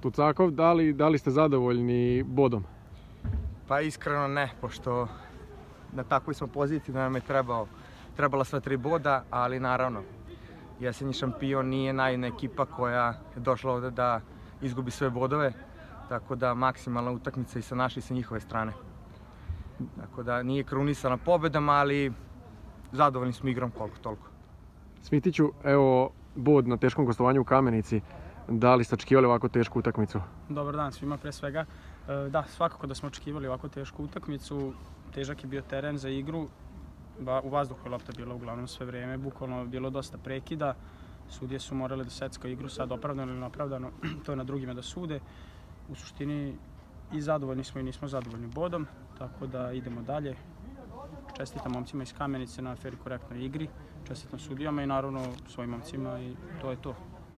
Tucakov, da li ste zadovoljni bodom? Pa iskreno ne, pošto na takvoj smo poziciji da nam je trebala sva 3 boda, ali naravno, jesenji šampion nije naivna ekipa koja je došla ovde da izgubi sve bodove, tako da maksimalna utakmica i sa naše i sa njihove strane. Tako da nije krunisana pobedama, ali zadovoljni smo igrom koliko toliko. Smitiću, evo bod na teškom gostovanju u Kamenici. Da li ste očekivali ovako tešku utakmicu? Dobar dan svima pre svega. Da, svakako da smo očekivali ovako tešku utakmicu. Težak je bio teren za igru. U vazduhu je lopta bila uglavnom sve vreme. Bukvalno bilo dosta prekida. Sudije su morale da seckaju igru, sad opravdano ili neopravdano, to je na drugima da sude. U suštini i zadovoljni smo i nismo zadovoljni bodom, tako da idemo dalje. Čestitam momcima iz Kamenice na fer i korektnoj igri, čestitam sudijama i naravno svojim momcima i to je to.